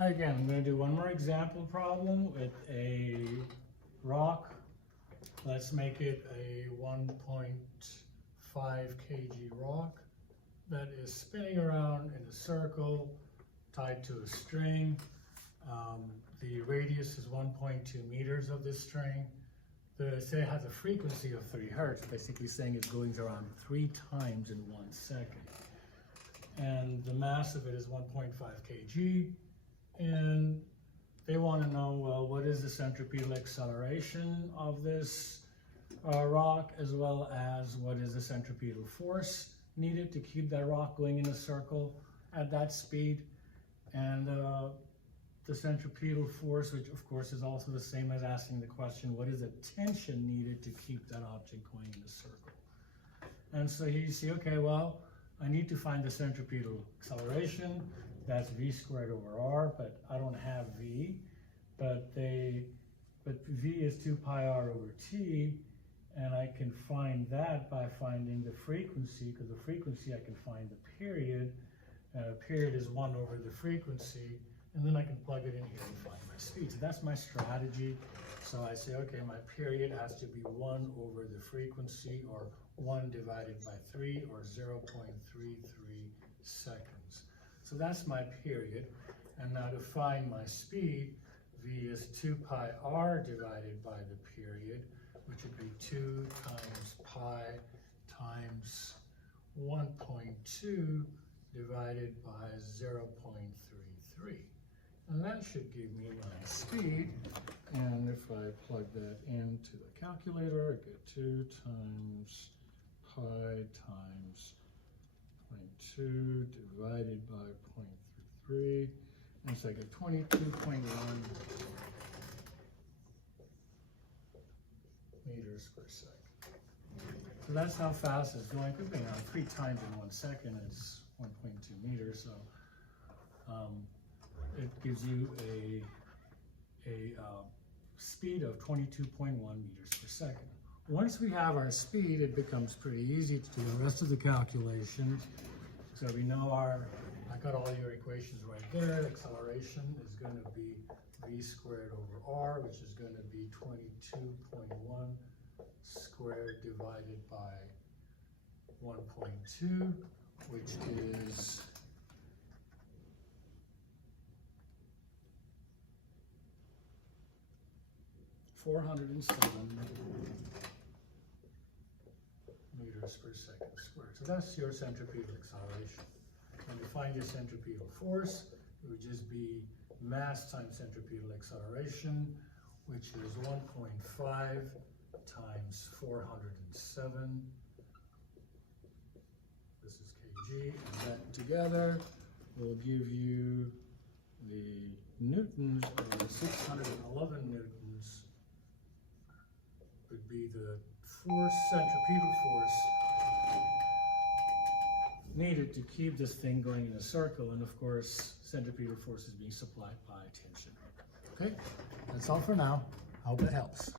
Again, I'm going to do one more example problem with a rock. Let's make it a 1.5 kg rock that is spinning around in a circle tied to a string. The radius is 1.2 meters of this string. Say it has a frequency of 3 hertz, basically saying it goes around 3 times in 1 second. And the mass of it is 1.5 kg. And they want to know, well, what is the centripetal acceleration of this rock, as well as what is the centripetal force needed to keep that rock going in a circle at that speed. And the centripetal force, which of course is also the same as asking the question, what is the tension needed to keep that object going in a circle? And so here you see, okay, well, I need to find the centripetal acceleration. That's v squared over r, but I don't have v. But v is 2 pi r over t, and I can find that by finding the frequency, because the frequency I can find the period. Period is 1 over the frequency, and then I can plug it in here and find my speed. So that's my strategy. So I say, okay, my period has to be 1 over the frequency, or 1 divided by 3, or 0.33 seconds. So that's my period. And now to find my speed, v is 2 pi r divided by the period, which would be 2 times pi times 1.2 divided by 0.33. And that should give me my speed. And if I plug that into the calculator, I get 2 times pi times 0.2 divided by 0.33. And so I get 22.1 meters per second. So that's how fast it's going. Could be around 3 times in 1 second. It's 1.2 meters. So it gives you a speed of 22.1 meters per second. Once we have our speed, it becomes pretty easy to do the rest of the calculations. So we know I got all your equations right there. Acceleration is going to be v squared over r, which is going to be 22.1 squared divided by 1.2, which is 407 meters per second squared. So that's your centripetal acceleration. When you find your centripetal force, it would just be mass times centripetal acceleration, which is 1.5 times 407. This is kg, and that together will give you the newtons, or 611 newtons would be the force, centripetal force needed to keep this thing going in a circle. And of course, centripetal force is being supplied by tension. Okay, that's all for now. I hope it helps.